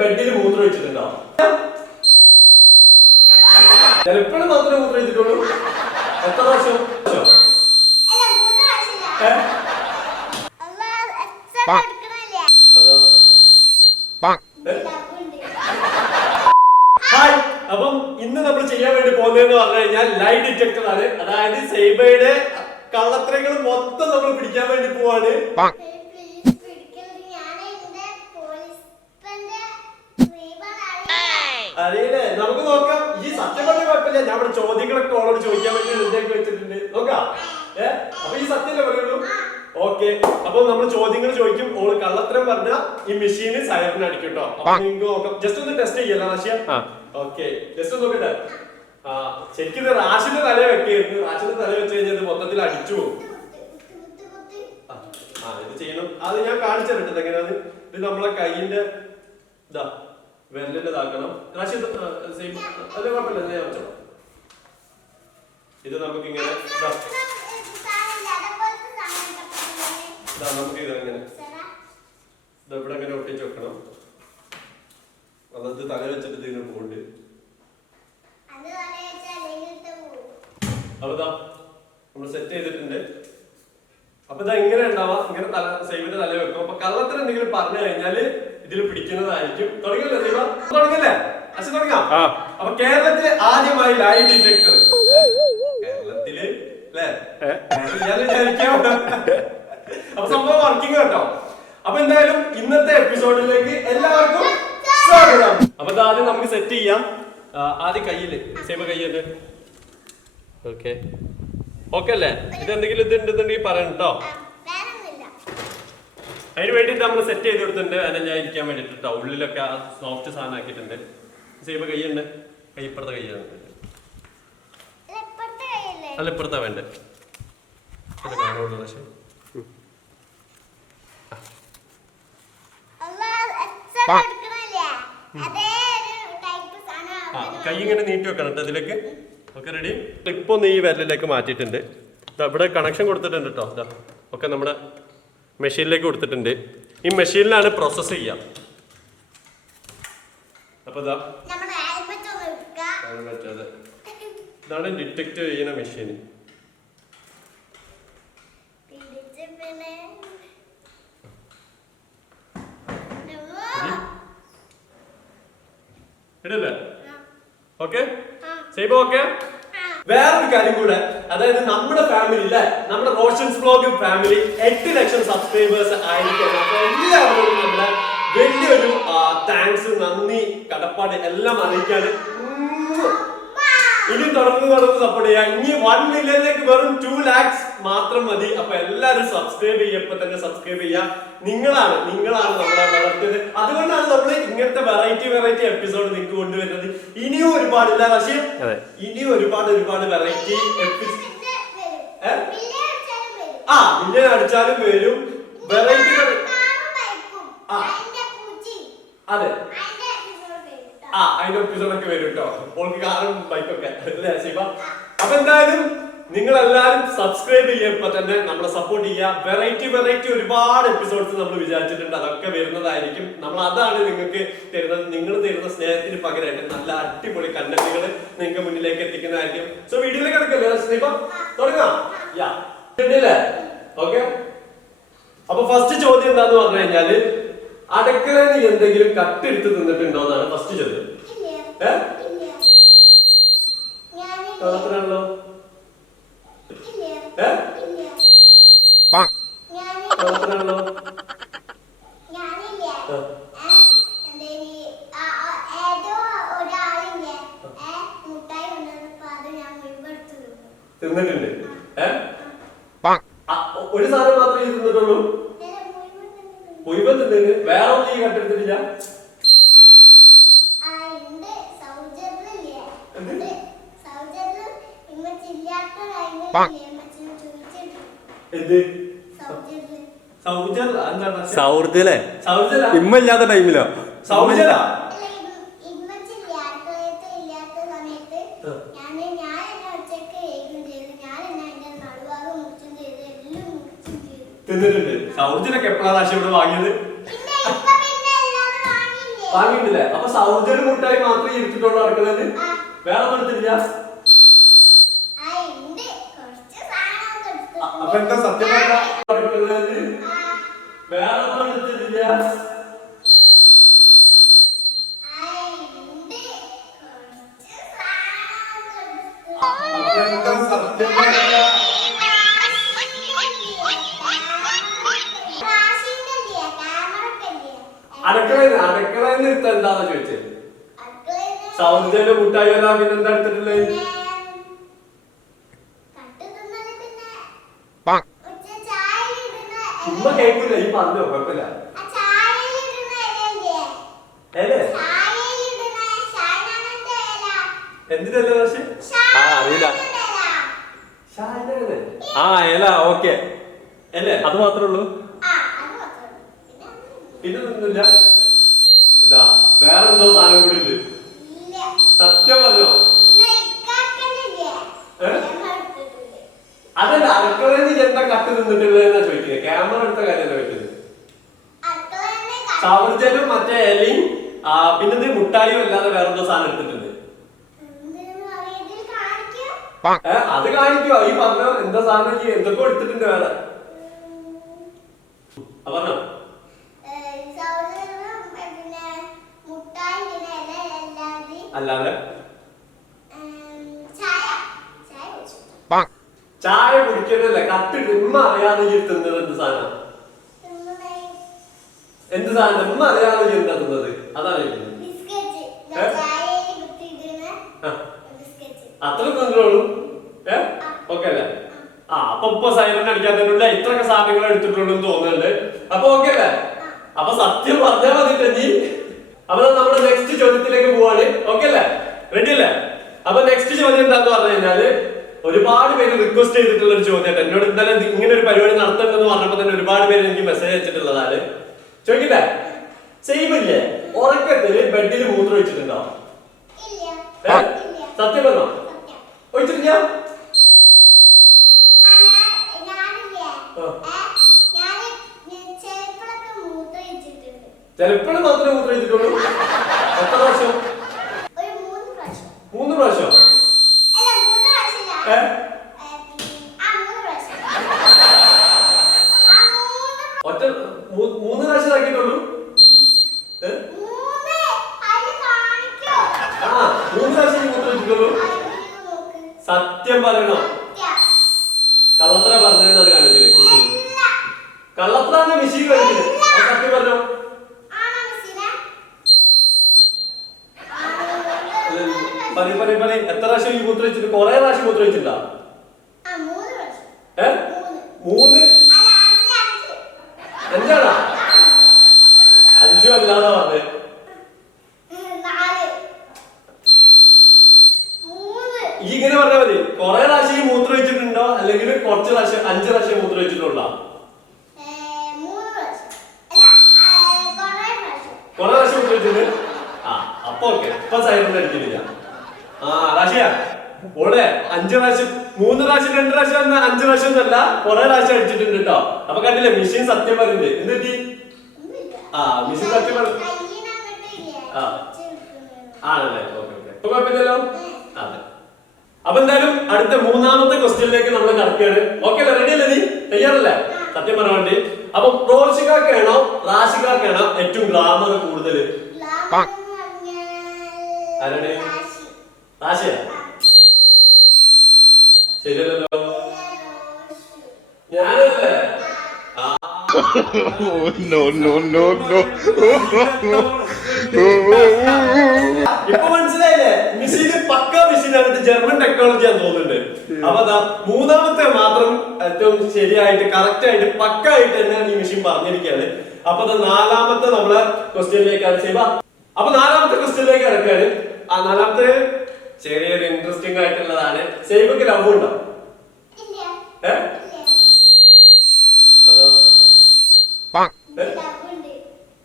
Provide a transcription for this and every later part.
ബെഡിൽ മൂത്രം വെച്ചിട്ടുണ്ടോ? ചിലപ്പോഴും മാത്രമേ മൂത്രം വെച്ചിട്ടുള്ളൂ. എത്ര പ്രാവശ്യം? ഹായ്, അപ്പം ഇന്ന് നമ്മൾ ചെയ്യാൻ വേണ്ടി പോകുന്നതെന്ന് പറഞ്ഞു കഴിഞ്ഞാൽ ലൈ ഡിറ്റക്ടർ ആണ്. അതായത് സൈബയുടെ കള്ളത്തരങ്ങൾ മൊത്തം നമ്മൾ പിടിക്കാൻ വേണ്ടി പോവാണ്. അറിയില്ലേ, നമുക്ക് നോക്കാം. ഈ സത്യം പറഞ്ഞ കുഴപ്പമില്ല, ഞാൻ ഇവിടെ ചോദ്യങ്ങളൊക്കെ ഓളോട് ചോദിക്കാൻ വേണ്ടി റെഡിയാക്കി വെച്ചിട്ടുണ്ട്. നോക്കാം. അപ്പൊ ഈ സത്യമല്ലേ പറയുള്ളൂ? ഓക്കെ, അപ്പൊ നമ്മൾ ചോദ്യങ്ങൾ ചോദിക്കും. ഓള് കള്ളത്തരം പറഞ്ഞാൽ ഈ മെഷീന് സൈറൻ അടിക്കും കേട്ടോ. അപ്പൊ നിങ്ങൾക്ക് നോക്കാം. ജസ്റ്റ് ഒന്ന് ടെസ്റ്റ് ചെയ്യല്ലോ റാഷ്യ. ഓക്കെ, ജസ്റ്റ് ഒന്ന് നോക്കട്ടെ. ശരിക്കും റാഷിന്റെ തല വെക്കായിരുന്നു. റാഷിന്റെ തല വെച്ച് കഴിഞ്ഞാൽ മൊത്തത്തിൽ അടിച്ചു പോകും. ഇത് ചെയ്യണം. അത് ഞാൻ കാണിച്ചു തരട്ടെ എങ്ങനെയാണ്. ഇത് നമ്മളെ കൈയിന്റെ ഇതാ വിരലിന്റെ ഇതാക്കണം. റാഷി അത് കുഴപ്പമില്ല, ഞാൻ വെച്ചോ. ഇത് നമുക്ക് ഇങ്ങനെ നമുക്ക് ഇതങ്ങനെ ഇവിടെ അങ്ങനെ ഒട്ടിച്ച് വെക്കണം. അതായത് തല വെച്ചിട്ട് ഇതിങ്ങനെ പോണ്ട്. അപ്പൊ ഇതാ നമ്മൾ സെറ്റ് ചെയ്തിട്ടുണ്ട്. അപ്പൊ ഇതാ ഇങ്ങനെ ഉണ്ടാവാം. ഇങ്ങനെ തല സൈബിന്റെ തല വെക്കും. അപ്പൊ കള്ളത്തിന് എന്തെങ്കിലും പറഞ്ഞു കഴിഞ്ഞാല് ഇതിൽ പിടിക്കുന്നതായിരിക്കും. തുടങ്ങിയല്ലേ സൈബ? തുടങ്ങല്ലേ? അച്ഛൻ തുടങ്ങാം. അപ്പൊ കേരളത്തിലെ ആദ്യമായി ലൈ ഡിറ്റക്ടർ കേരളത്തില് അല്ലേ? അപ്പൊ സംഭവം വർക്കിംഗ് കേട്ടോ. അപ്പൊ എന്തായാലും ഇന്നത്തെ എപ്പിസോഡിലേക്ക് എല്ലാവർക്കും സ്വാഗതം. അപ്പൊ ആദ്യം നമുക്ക് സെറ്റ് ചെയ്യാം. ആദ്യം കയ്യില് സൈബ കയ്യല്ലേ? ഓക്കെ ഓക്കെ അല്ലേ? ഇതെന്തെങ്കിലും ഇതുണ്ടെന്നുണ്ടെങ്കിൽ പറയണം കേട്ടോ. അതിന് വേണ്ടിട്ട് നമ്മൾ സെറ്റ് ചെയ്ത് കൊടുത്തിട്ടുണ്ട്. അനഞ്ഞായിരിക്കാൻ വേണ്ടിട്ട് കേട്ടോ. ഉള്ളിലൊക്കെ സോഫ്റ്റ് സാധനം ആക്കിയിട്ടുണ്ട്. സൈബ കയ്യുണ്ട്. കൈ ഇപ്പുറത്തെ കയ്യാണ്. അല്ല ഇപ്പുറത്താ വേണ്ടേ? കാണുള്ളൂ. പക്ഷേ കൈ ഇങ്ങനെ നീട്ടി വെക്കണം കേട്ടോ ഇതിലേക്ക്. Okay, ready. ഇപ്പൊ ഈ വിരലിലേക്ക് മാറ്റിയിട്ടുണ്ട്. ഇവിടെ കണക്ഷൻ കൊടുത്തിട്ടുണ്ട് കേട്ടോ. ഇതാ ഒക്കെ നമ്മുടെ മെഷീനിലേക്ക് കൊടുത്തിട്ടുണ്ട്. ഈ മെഷീനിലാണ് പ്രോസസ് ചെയ്യാം. അപ്പൊ ഇതാണ് ഡിറ്റക്ട് ചെയ്യുന്ന മെഷീൻ. ഇടല്ലേ? ഓക്കെ സൈബ ഓക്കെ. വേറൊരു കാര്യം കൂടെ, അതായത് നമ്മുടെ ഫാമിലി അല്ലേ, നമ്മുടെ റോഷൻസ് വ്ലോഗ് ഫാമിലി 8 ലക്ഷം സബ്സ്ക്രൈബേഴ്സ് ആയിരിക്കും. അപ്പൊ എല്ലാവരോടും നമ്മുടെ വലിയൊരു താങ്ക്സ്, നന്ദി, കടപ്പാട് എല്ലാം അറിയിക്കാണ്. ഇനി തുടർന്ന് സപ്പോർട്ട് ചെയ്യാം. ഇനി 1 മില്യണിലേക്ക് വെറും 2 lakhs മാത്രം മതി. അപ്പൊ എല്ലാരും സബ്സ്ക്രൈബ് ചെയ്യപ്പോ തന്നെ സബ്സ്ക്രൈബ് ചെയ്യാം. നിങ്ങളാണ് നമ്മളെ വളർത്തിയത്. അതുകൊണ്ടാണ് നമ്മൾ ഇങ്ങനത്തെ വെറൈറ്റി എപ്പിസോഡ് നിങ്ങൾക്ക് കൊണ്ടുവരുന്നത്. ഇനിയും ഒരുപാടില്ല പക്ഷേ ഇനിയും ഒരുപാട് വെറൈറ്റി എപ്പിസോഡ്. മില്യൺ അടിച്ചാലും വരും വെറൈറ്റികൾ. അതെ, അതിന്റെ എപ്പിസോഡൊക്കെ വരും കേട്ടോ. ഓൾക്ക് കാറും ബൈക്കൊക്കെ അല്ലേ ശിവ? അപ്പൊ എന്തായാലും നിങ്ങൾ എല്ലാവരും സബ്സ്ക്രൈബ് ചെയ്യുമ്പോ തന്നെ നമ്മളെ സപ്പോർട്ട് ചെയ്യുക. വെറൈറ്റി ഒരുപാട് എപ്പിസോഡ്സ് നമ്മൾ വിചാരിച്ചിട്ടുണ്ട്. അതൊക്കെ വരുന്നതായിരിക്കും. നമ്മൾ അതാണ് നിങ്ങൾക്ക് തരുന്നത്. നിങ്ങൾ തരുന്ന സ്നേഹത്തിന് പകരമായിട്ട് നല്ല അടിപൊളി കണ്ടന്റുകൾ നിങ്ങൾക്ക് മുന്നിലേക്ക് എത്തിക്കുന്നതായിരിക്കും. സോ വീഡിയോയിലേക്ക് കിടക്കല്ലേ ശിവ? തുടങ്ങാം. ഓക്കെ, അപ്പൊ ഫസ്റ്റ് ചോദ്യം എന്താന്ന് പറഞ്ഞു കഴിഞ്ഞാല്, അടുക്കളയിൽ നീ എന്തെങ്കിലും കട്ടെടുത്ത് തിന്നിട്ടുണ്ടോ എന്നാണ് ഫസ്റ്റ് ചോദ്യം. ാണല്ലോ തിന്നിട്ടുണ്ട്. ഒരു സാധനം മാത്രമേ തിന്നിട്ടുള്ളൂ? മുഴുവൻ തിന്നിട്ട് വേറെ ഒന്നും ഈ കട്ടെടുത്തിട്ടില്ല? സൗഹൃദല്ലേ? ഇമ്മല്ലാത്ത ടൈമിലോ? സൗജല തിന്നിട്ടുണ്ട്. സൗജലൊക്കെ എപ്പോഴാണ് ഇവിടെ വാങ്ങിയത്? വാങ്ങിയിട്ടില്ലേ? അപ്പൊ സൗജന്യ മുട്ടായി മാത്രമേ എടുത്തിട്ടുള്ളൂ അടുക്കളയിൽ? വേറെ ഒന്നും എടുത്തില്ല? അപ്പൊ എന്താ സത്യം പറഞ്ഞ അടുക്കളയിൽ വേറെ ഒന്നും എടുത്തിട്ടില്ല? അടുക്കളയിൽ എടുത്ത എന്താന്ന് ചോദിച്ചത്? സൗജന്യ മുട്ടായി അല്ല പിന്നെ എന്താ എടുത്തിട്ടുള്ളത്? ഉമ്മ കേൾക്കില്ല, ഈ പറഞ്ഞോ കുഴപ്പമില്ല. എന്തിനല്ലേ പക്ഷേ അറിയില്ല. ഇല ഓക്കെ അല്ലേ? അത് മാത്രമേ ഉള്ളൂ. പിന്നെ ഒന്നുമില്ല. ഇതാ വേറെ എന്തോ സാധനം കൂടി ഉണ്ട്. സത്യം പറഞ്ഞോ? അതല്ല, അടുക്കളയിൽ നീ എന്താ കട്ട് നിന്നിട്ടുള്ളതെന്നാ ചോദിക്കുന്നത്. ക്യാമറ എടുത്ത കാര്യമല്ല ചോദിക്കുന്നത്. സൗജന്യം മറ്റേ ഇലയും പിന്നെ മുട്ടായും അല്ലാതെ വേറെന്തോ സാധനം എടുത്തിട്ടുണ്ട്. അത് കാണിക്കോ? ഈ പറഞ്ഞ എന്താ സാധനം എന്തൊക്കെ എടുത്തിട്ടുണ്ട് വേറെ പറഞ്ഞോ? അല്ലാതെ ചായ കുടിക്കണല്ലേ? കത്തിട്ട് ഉമ്മ അറിയാതെ തിന്നത് എന്ത് സാധനം? എന്ത് സാധനം ഉമ്മ അറിയാതെ എന്താ തിന്നത്? അതാണ് അത്ര തിന്നുള്ളൂ. ഓക്കെ അല്ലേ? അപ്പൊ ഇപ്പൊ സൈലന്റ് അടിക്കാത്തല്ല ഇത്രയൊക്കെ സാധനങ്ങൾ എടുത്തിട്ടുള്ളൂ എന്ന് തോന്നുന്നുണ്ട്. അപ്പൊ ഓക്കെ അല്ലേ? അപ്പൊ സത്യം പറഞ്ഞാൽ മതി നീ. അപ്പൊ നമ്മുടെ നെക്സ്റ്റ് ചോദ്യത്തിലേക്ക് പോവാണ്. ഓക്കെ അല്ലേ? റെഡി അല്ലേ? അപ്പൊ നെക്സ്റ്റ് ചോദ്യം എന്താന്ന് പറഞ്ഞു കഴിഞ്ഞാല് ഒരുപാട് പേര് റിക്വസ്റ്റ് ചെയ്തിട്ടുള്ള ഒരു ചോദ്യം. എന്നോട് ഇന്നലെ ഇങ്ങനെ ഒരു പരിപാടി നടത്തണ്ടെന്ന് പറഞ്ഞപ്പോ തന്നെ ഒരുപാട് പേര് എനിക്ക് മെസ്സേജ് അയച്ചിട്ടുള്ളതാണ്. ചോദിക്കട്ടെ, ചെയ്യുമില്ലേ ഉറക്കത്തില് ബെഡിൽ മൂത്രം ഒഴിച്ചിട്ടുണ്ടോ? സത്യം പറഞ്ഞോ? ഒഴിച്ചിട്ടില്ല? ചിലപ്പോഴും മാത്രമേ മൂത്രം ഒഴിച്ചിട്ടുള്ളൂ. എത്ര പ്രാവശ്യം? 3 പ്രാവശ്യം. ഒറ്റ 3 പ്രാവശ്യം ആക്കിയിട്ടുള്ളൂ. 3 പ്രാവശ്യം മൂത്രം ഒഴിച്ചിട്ടുള്ളൂ. സത്യം പറയണോ? കള്ളത്ര പറഞ്ഞത് കാണിച്ചില്ലേ? കള്ളത്രാണ് മിഷീൻ കളിക്കുന്നത്. സത്യം പറഞ്ഞോ? എത്ര പ്രാവശ്യം ഈ മൂത്രം വെച്ചിട്ട്? കൊറേ പ്രാവശ്യം മൂത്രം വെച്ചിട്ടുണ്ടോ? 3 5ആണോ? 5 അല്ലാതെ പറഞ്ഞേ. ഈ ഇങ്ങനെ പറഞ്ഞാൽ മതി. കൊറേ പ്രാവശ്യം ഈ മൂത്രം വെച്ചിട്ടുണ്ടോ അല്ലെങ്കിൽ കുറച്ച് പ്രാവശ്യം 5 പ്രാവശ്യം മൂത്രം വെച്ചിട്ടുണ്ടോ? കൊറേ പ്രാവശ്യം മൂത്രം വെച്ചിട്ടുണ്ട്. അപ്പൊ ഓക്കെ, ഇപ്പൊ സൈലന്റ് അടിക്കുന്നില്ല. റാഷിയ ഓടെ 5 പ്രാവശ്യം 3 പ്രാവശ്യം 2 പ്രാവശ്യം 5 പ്രാവശ്യം ഒന്നല്ല, കൊറേ പ്രാവശ്യം അടിച്ചിട്ടുണ്ട് കേട്ടോ. അപ്പൊ കണ്ടില്ലേ മെഷീൻ സത്യം പറയുന്നത്. എന്തെറ്റി? മെഷീൻ സത്യം പറഞ്ഞു. ആണല്ലേ? ഓക്കെ ഓക്കെ, ഇപ്പൊ കുഴപ്പമില്ലല്ലോ. അതെ. അപ്പൊ എന്തായാലും അടുത്ത 3ാമത്തെ ക്വസ്റ്റ്യനിലേക്ക് നമ്മൾ കടക്കുകയാണ്. ഓക്കെ അല്ലേ? റെഡി അല്ലേ? നീ തയ്യാറല്ലേ? സത്യം പറയാൻ വേണ്ടി. അപ്പൊ റോഷിക്കാണോ റാഷിക്കാണോ ഏറ്റവും ഗ്ലാമർ കൂടുതൽ? ആരാണ്? റാഷിയ? ശരിയല്ലോ. ഞാനല്ലേ? ഇപ്പൊ മനസ്സിലായില്ലേ? മെഷീന് പക്ക മെഷീനാണ്. ജർമ്മൻ ടെക്നോളജി ആണെന്ന് തോന്നുന്നുണ്ട്. അപ്പൊ 3ാമത്തെ മാത്രം ഏറ്റവും ശരിയായിട്ട് കറക്റ്റ് ആയിട്ട് പക്ക ആയിട്ട് തന്നെ ഈ മെഷീൻ പറഞ്ഞിരിക്കുകയാണ്. അപ്പൊ 4ാമത്തെ നമ്മളെ ക്വസ്റ്റ്യനിലേക്കാണ് ചെയ്യുക. അപ്പൊ 4ാമത്തെ ക്വസ്റ്റ്യനിലേക്ക് കിടക്കുകയാണ്. 4ാമത്തെ ചെറിയൊരു ഇൻട്രസ്റ്റിംഗ് ആയിട്ടുള്ളതാണ്. സൈബക്ക് ലവ് ഉണ്ടോ? അതോ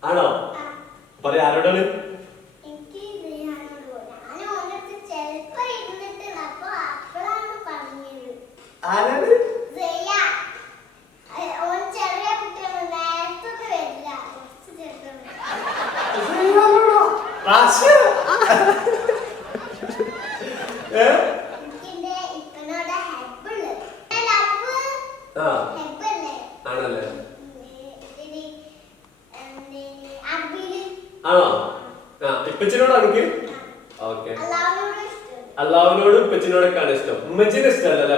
ആണോ? പറയാ ആരോടാണ്? ആരാണ്? ആശ. ആ ആണല്ലേ ആണോ? ആ ഇപ്പച്ചിനോട് എനിക്ക് ഓക്കെ. അള്ളാഹുവിനോട് ഇപ്പച്ചിനോടൊക്കെയാണ് ഇഷ്ടം. ഉമ്മച്ചിന് ഇഷ്ടമല്ലല്ലേ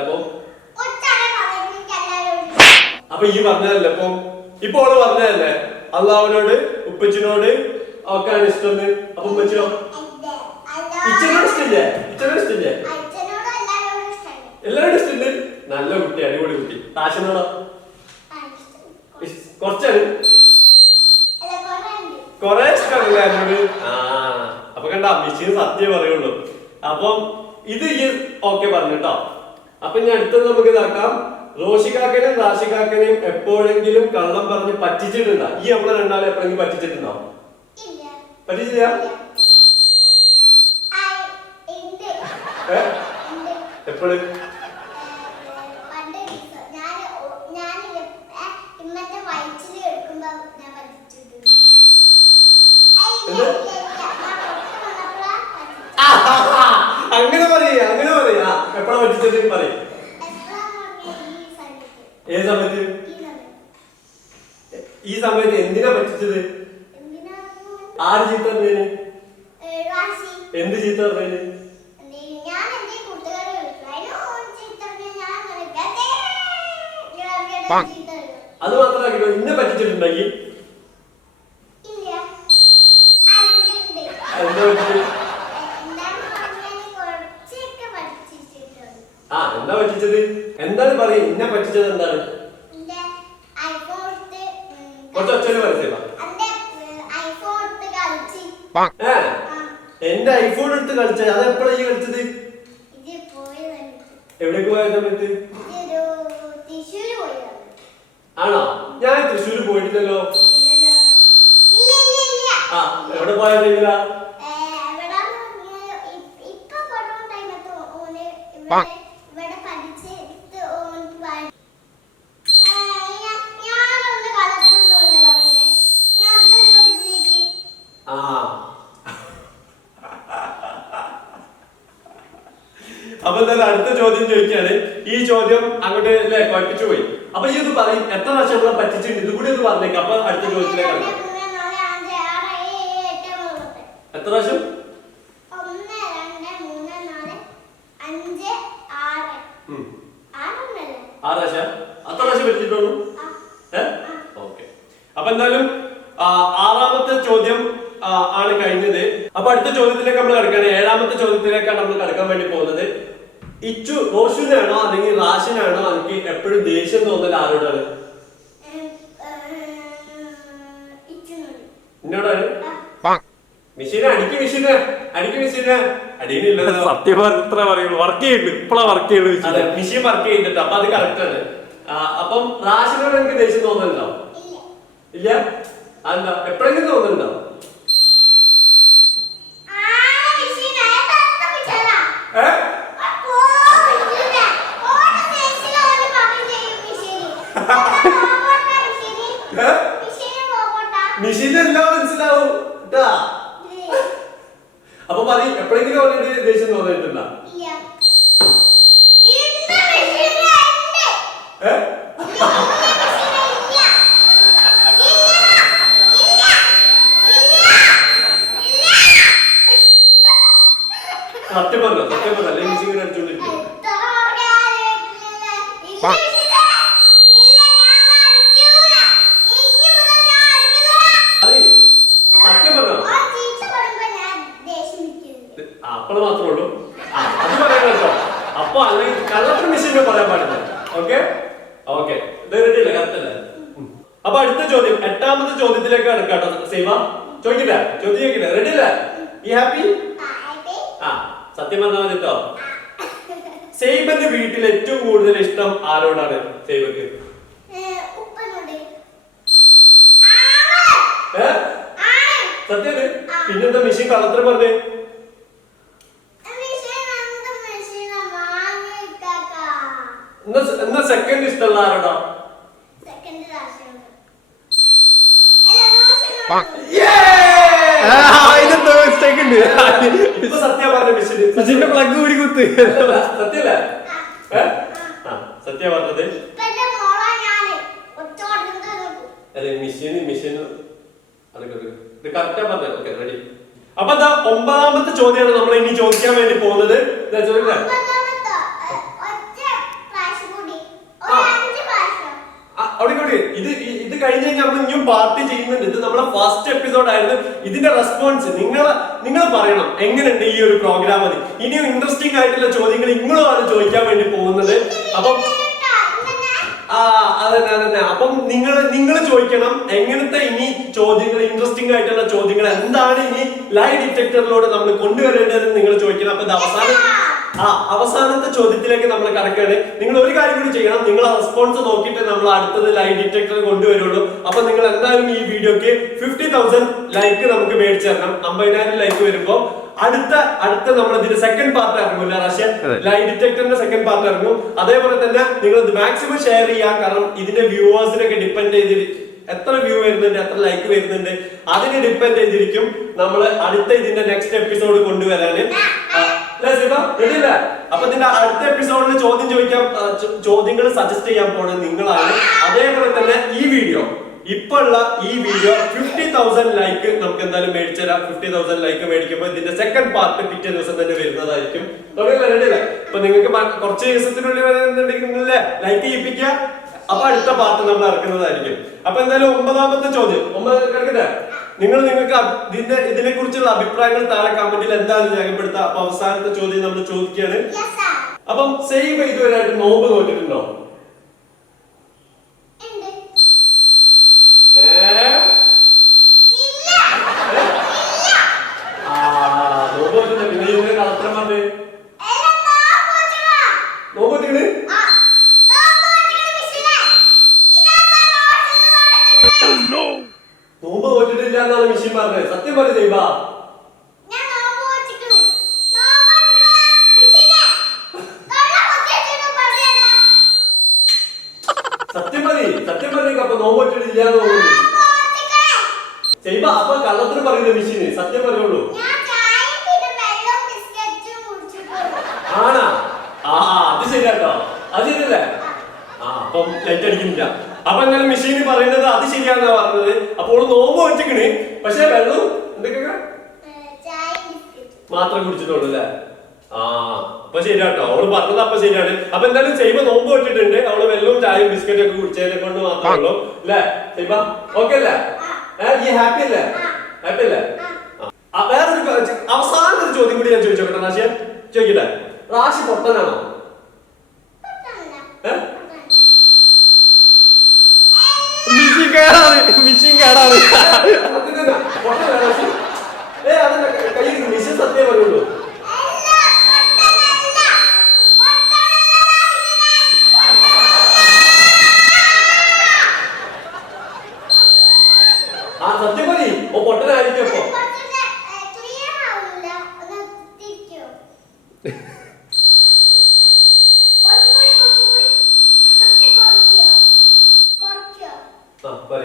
അപ്പൊ ഈ പറഞ്ഞതല്ലേ ഇപ്പൊ ഓള് പറഞ്ഞതല്ലേ അള്ളാഹുവിനോട് ഉപ്പച്ചിനോട് ഒക്കെയാണ് ഇഷ്ടം. അപ്പൊ ഉമ്മച്ചിനോ? ഇച്ചനോട് ഇഷ്ടമില്ലേ? ഇച്ചനോട് ഇഷ്ടമില്ലേ? എല്ലാവരോടും ഇഷ്ടമുണ്ട്. നല്ല കുട്ടി, അടിപൊളി കുട്ടി. താശനോടോ? കുറച്ചാണ് കൊറേ ഇഷ്ടമല്ലേ എന്നോട്? ആ അപ്പൊ കണ്ട മിഷീന് സത്യം പറയുള്ളൂ. അപ്പം ഇത് ഈ ഓക്കെ പറഞ്ഞിട്ടോ. അപ്പൊ ഇനി അടുത്തത് നമുക്ക് ഇതാക്കാം. റോഷികാക്കനെയും റാഷികാക്കനെയും എപ്പോഴെങ്കിലും കള്ളം പറഞ്ഞ് പറ്റിച്ചിട്ടുണ്ടോ? ഈ നമ്മളെ രണ്ടാളെ എപ്പോഴെങ്കിലും പറ്റിച്ചിട്ടുണ്ടോ? പറ്റിച്ചില്ല? എപ്പോഴും അങ്ങനെ പറയാ എപ്പോഴാ പറ്റിച്ചത് പറയും. ഏത് സമയത്ത്? ഈ സമയത്ത് എന്തിനാ പറ്റിച്ചത്? ആര് ചീത്ത പറഞ്ഞേന്? എന്ത് ചീത്ത പറഞ്ഞേന്? അത് മാത്രമാക്കിട്ടോ ഇന്നെ പറ്റിച്ചിട്ടുണ്ടെങ്കിൽ എന്താ പറ്റിച്ചത്? ആ എന്താ പറ്റിച്ചത്? എന്താണ് പറയും? ഇന്നെ പറ്റിച്ചത് എന്താണ്? കുറച്ച് ഒച്ചല് മനസ്സിലാ. എന്റെ ഐഫോൺ എടുത്ത് കളിച്ചത്? അത് എപ്പോഴാ ഈ കളിച്ചത്? എവിടേക്ക് പോയ സമയത്ത്? ആണോ? ഞാൻ തൃശ്ശൂര് പോയിട്ടില്ലല്ലോ. ആ എവിടെ പോയ ടൈമില? അപ്പൊ എന്തായാലും അടുത്ത ചോദ്യം ചോദിക്കാണ്. ഈ ചോദ്യം അങ്ങോട്ട് അല്ലേ കുഴപ്പിച്ചു പോയി. അപ്പൊ ഈ ഇത് പറയും എത്ര പ്രാവശ്യം നമ്മളെ പറ്റിച്ചിട്ടുണ്ട്? ഇത് കൂടി ഒന്ന് പറഞ്ഞേക്ക്. അപ്പൊ അടുത്ത ചോദ്യത്തിലേക്ക് കടക്കാം. എത്ര പ്രാവശ്യം? 6 പ്രാവശ്യം. അത്ര പ്രാവശ്യം പറ്റിയിട്ടുള്ളൂ? ഓക്കെ. അപ്പൊ എന്തായാലും 6ാമത്തെ ചോദ്യം ആണ് കഴിഞ്ഞത്. അപ്പൊ അടുത്ത ചോദ്യത്തിലേക്ക് നമ്മൾ കിടക്കുകയാണ്. 7ാമത്തെ ചോദ്യത്തിലേക്കാണ് നമ്മൾ കിടക്കാൻ വേണ്ടി പോകുന്നത്. ഇച്ചു റോഷുനാണോ അല്ലെങ്കിൽ റാഷിനാണോ എനിക്ക് എപ്പോഴും ദേഷ്യം തോന്നൽ ആരോടാണ്? എന്നോടാണ്. മിഷീനെ അടിക്ക്, മിഷീനെ അടിക്ക്, മിഷീനെ അടിയില്ല. സത്യം പറയുള്ളൂ. വർക്ക് ചെയ്യുന്നുണ്ട്. ഇപ്പഴാ വർക്ക് ചെയ്യുന്നത്. അതെ മിഷീൻ വർക്ക് ചെയ്യുന്നുണ്ട്. അപ്പൊ അത് കറക്റ്റ് ആണ്. അപ്പം റാഷിനോട് എനിക്ക് ദേഷ്യം തോന്നുന്നുണ്ടോ? ഇല്ല. അതെന്താ? എപ്പോഴെങ്കിലും തോന്നുന്നുണ്ടോ? മിഷീൻ എല്ലാം മനസ്സിലാവും. അപ്പൊ പറയും എപ്പോഴെങ്കിലും ഓൾറെഡി ദേഷ്യം തോന്നിയിട്ടുണ്ടോ? സത്യം പറഞ്ഞോ? സത്യം പറഞ്ഞോ? അല്ലെങ്കിൽ മിഷീൻ അടിച്ചോണ്ടിരിക്കും. സത്യം പറഞ്ഞോ? അപ്പള് മാത്രമേ ഉള്ളൂ. അത് പറയാൻ കേട്ടോ. അപ്പൊ അല്ലെങ്കിൽ കള്ളത്തിന് മിഷീനെ പറയാൻ പാടില്ല. Okay okay. ഇത് റെഡിയല്ലേ? കറക്റ്റല്ലേ? അപ്പൊ അടുത്ത ചോദ്യം 8ാമത്തെ ചോദ്യത്തിലേക്ക് കിടക്കാട്ടോ. സേവ ചോദിക്കട്ടെ? ചോദ്യം ചോദിക്കട്ടെ? റെഡി അല്ലേ? ഈ ഹാപ്പി? സത്യം പറഞ്ഞാൽ മതി കേട്ടോ. സൈബന്റെ വീട്ടിൽ ഏറ്റവും കൂടുതൽ ഇഷ്ടം ആരോടാണ്? സൈബക്ക് സത്യം. പിന്നെന്താ മിഷീൻ കള്ളത്തിന് പറഞ്ഞേ? എന്നാ സെക്കൻഡ് ഇഷ്ടമുള്ള ആരോടാ? ഇത് സച്ചിന്റെ പ്ലഗ് കൂടി കുത്ത്. സത്യല്ലേ? സത്യ പറഞ്ഞത് അതെ മിഷീൻ അതൊക്കെ ഇത് കറക്റ്റാ പറഞ്ഞത്. Okay ready. അപ്പൊ എന്താ 9ാമത്തെ ചോദ്യമാണ് നമ്മൾ ഇനി ചോദിക്കാൻ വേണ്ടി പോകുന്നത്. ഇത് കഴിഞ്ഞ് കഴിഞ്ഞാൽ നമ്മൾ ഇനിയും പാർട്ടി ചെയ്യുന്നുണ്ട്. ഇത് നമ്മളെ ഫസ്റ്റ് എപ്പിസോഡ് ആയിരുന്നു. ഇതിന്റെ റെസ്പോൺസ് നിങ്ങൾ പറയണം എങ്ങനെയുണ്ട് ഈ ഒരു പ്രോഗ്രാം. മതി ഇനിയും ഇൻട്രസ്റ്റിംഗ് ആയിട്ടുള്ള ചോദ്യങ്ങൾ നിങ്ങളുമാണ് ചോദിക്കാൻ വേണ്ടി പോകുന്നത്. അപ്പം അതന്നെ അപ്പം നിങ്ങൾ ചോദിക്കണം എങ്ങനത്തെ ഇനി ചോദ്യങ്ങൾ, ഇൻട്രസ്റ്റിംഗ് ആയിട്ടുള്ള ചോദ്യങ്ങൾ എന്താണ് ഇനി ലൈ ഡിറ്റക്ടറിലൂടെ നമ്മൾ കൊണ്ടുവരേണ്ടതെന്ന് നിങ്ങൾ ചോദിക്കണം. അപ്പൊ അവസാനത്തെ ചോദ്യത്തിലേക്ക് നമ്മൾ കടക്കുകയാണ്. നിങ്ങൾ ഒരു കാര്യം കൂടി ചെയ്യണം. നിങ്ങൾ ആ റെസ്പോൺസ് നോക്കിയിട്ട് നമ്മൾ അടുത്തത് ലൈ ഡിറ്റക്ടർ കൊണ്ടുവരുള്ളൂ. അപ്പൊ നിങ്ങൾ എന്തായാലും ഈ വീഡിയോക്ക് 50,000 ലൈക്ക് നമുക്ക് മേടിച്ചു തരണം. 50,000 ലൈക്ക് വരുമ്പോ അടുത്ത നമ്മൾ ഇതിന്റെ സെക്കൻഡ് പാർട്ട് ഇറങ്ങൂല റഷ്യ ലൈ ഡിറ്റക്ടറിന്റെ സെക്കൻഡ് പാർട്ട് ഇറങ്ങും. അതേപോലെ തന്നെ നിങ്ങൾ ഇത് മാക്സിമം ഷെയർ ചെയ്യാം. കാരണം ഇതിന്റെ വ്യൂവേഴ്സിനൊക്കെ ഡിപ്പെൻഡ് ചെയ്തിരിക്കും. എത്ര വ്യൂ വരുന്നുണ്ട്, എത്ര ലൈക്ക് വരുന്നുണ്ട്, അതിന് ഡിപ്പെൻഡ് ചെയ്തിരിക്കും നമ്മൾ അടുത്ത ഇതിന്റെ നെക്സ്റ്റ് എപ്പിസോഡ് കൊണ്ടുവരാന്. അപ്പൊ ഇതിന്റെ അടുത്ത എപ്പിസോഡിൽ ചോദ്യങ്ങൾ സജസ്റ്റ് ചെയ്യാൻ പോണത് നിങ്ങളാണ്. അതേപോലെ തന്നെ ഈ വീഡിയോ ഇപ്പോഴുള്ള ഈ വീഡിയോ 50,000 ലൈക്ക് നമുക്ക് എന്തായാലും മേടിച്ചു തരാം. 50,000 ലൈക്ക് മേടിക്കുമ്പോൾ ഇതിന്റെ സെക്കൻഡ് പാർട്ട് പിറ്റേ ദിവസം തന്നെ വരുന്നതായിരിക്കും. അപ്പൊ നിങ്ങൾക്ക് കുറച്ച് ദിവസത്തിനുള്ളിൽ വരുന്നുണ്ടെങ്കിൽ ലൈക്ക് ചെയ്യിപ്പിക്കുക. അപ്പൊ അടുത്ത പാർട്ട് നമ്മൾ ഇറക്കുന്നതായിരിക്കും. അപ്പൊ എന്തായാലും 9ാമത്തെ ചോദ്യം കിടക്കട്ടെ. നിങ്ങൾക്ക് ഇതിനെ കുറിച്ചുള്ള അഭിപ്രായങ്ങൾ താഴെ കമന്റിൽ എന്തായാലും രേഖപ്പെടുത്താം. അപ്പൊ അവസാനത്തെ ചോദ്യം നമ്മൾ ചോദിക്കുകയാണ്. അപ്പം സേവ് ഇതുവരെയായിട്ട് നോമ്പ് നോക്കിയിട്ടുണ്ടോ? നോമ്പ് നോക്കിട്ടില്ല എന്നാണ് മിഷീൻ പറഞ്ഞത്. സത്യം പറഞ്ഞു ദൈവാ. സത്യം പറഞ്ഞു അപ്പൊ നോമ്പ് നോക്കിട്ടില്ല എന്ന് തോന്നുന്നു. ചെയ്യ അപ്പൊ കള്ളത്തിന് പറയുന്ന മിഷീന് സത്യം പറയുള്ളൂ. ആണാ? അത് ശരിയാട്ടോ. അത് ശരിയല്ലേ? അപ്പം ലൈറ്റ് അടിക്കുന്നില്ല. അപ്പൊ എന്നാലും മെഷീന് പറയുന്നത് അത് ശരിയാണെന്നാ പറഞ്ഞത്. അപ്പോൾ നോമ്പ് വെച്ചിക്കണ്, പക്ഷെ വെള്ളം എന്തൊക്കെ മാത്രം കുടിച്ചിട്ടുള്ളൂ അല്ലേ? അപ്പൊ ശരിയാട്ടോ, അവള് പറഞ്ഞത് അപ്പൊ ശരിയാണ്. അപ്പൊ എന്തായാലും ചെയ്യുമ്പോ നോമ്പ് വെച്ചിട്ടുണ്ട്. അവള് വെള്ളവും ചായയും ബിസ്ക്കറ്റും ഒക്കെ കുടിച്ചതിനെ കൊണ്ട് മാത്രമേ ഉള്ളൂ അല്ലേ? ചെയ്യുമ്പോ ഓക്കെ അല്ലേ? ഈ ഹാപ്പി അല്ലേ? ഹാപ്പി അല്ലേ? വേറൊരു അവസാനൊരു ചോദ്യം കൂടി ഞാൻ ചോദിച്ചോട്ടെ റാശിയ? ചോദിക്കട്ടെ, റാശി പൊട്ടനാണോ? മിഷീൻ കേടാണ്. മിഷീൻ സത്യം പറയുള്ളൂ. സത്യം മതി. പൊട്ടനായിരിക്കും. അപ്പൊ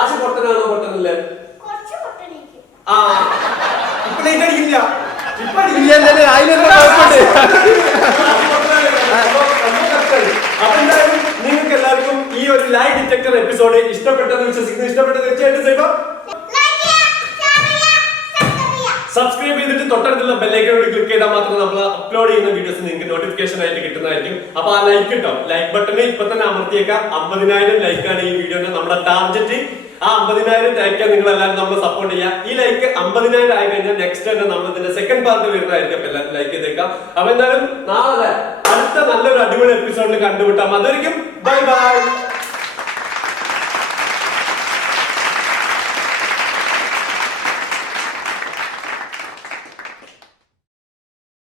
ആശ പൊട്ടനാണോ പൊട്ടനല്ലേ? ഇപ്പൊ ലൈറ്റ് അടിക്കില്ല. ഇപ്പൊ നിങ്ങൾക്ക് എല്ലാവർക്കും ഈ ഒരു ലൈ ഡിറ്റക്ടർ എപ്പിസോഡ് ഇഷ്ടപ്പെട്ടെന്ന് വിശ്വസിക്കുന്നു. ഇഷ്ടപ്പെട്ട തീർച്ചയായിട്ടും സബ്സ്ക്രൈബ് ചെയ്തിട്ട് തൊട്ടടുത്തുള്ള ബെല്ലൈക്കനോട് ക്ലിക്ക് ചെയ്താൽ മാത്രമേ നമ്മൾ അപ്ലോഡ് ചെയ്യുന്ന വീഡിയോസ് നിങ്ങൾക്ക് നോട്ടിഫിക്കേഷൻ ആയിട്ട് കിട്ടുന്നതായിരിക്കും. അപ്പൊ ആ ലൈക്ക് കിട്ടും. ലൈക്ക് ബട്ടൺ ഇപ്പൊ തന്നെ അമർത്തിയേക്കാം. 50,000 ലൈക്കാണ് ഈ വീഡിയോന്റെ നമ്മുടെ ടാർഗറ്റ്. ആ 50,000 ലൈക്കാൻ നിങ്ങൾ എല്ലാവരും നമ്മൾ സപ്പോർട്ട് ചെയ്യുക. ഈ ലൈക്ക് 50,000 ആയി കഴിഞ്ഞാൽ നെക്സ്റ്റ് തന്നെ നമ്മൾ ഇതിന്റെ സെക്കൻഡ് പാർട്ട് വരുന്നതായിരിക്കും. അപ്പൊ എല്ലാവരും ലൈക്ക് ചെയ്തേക്കാം. അപ്പൊ എന്തായാലും നാളെ അടുത്ത നല്ലൊരു അടിപൊളി എപ്പിസോഡിൽ കണ്ടുമുട്ടാം. അതായിരിക്കും ബൈ ബൈ.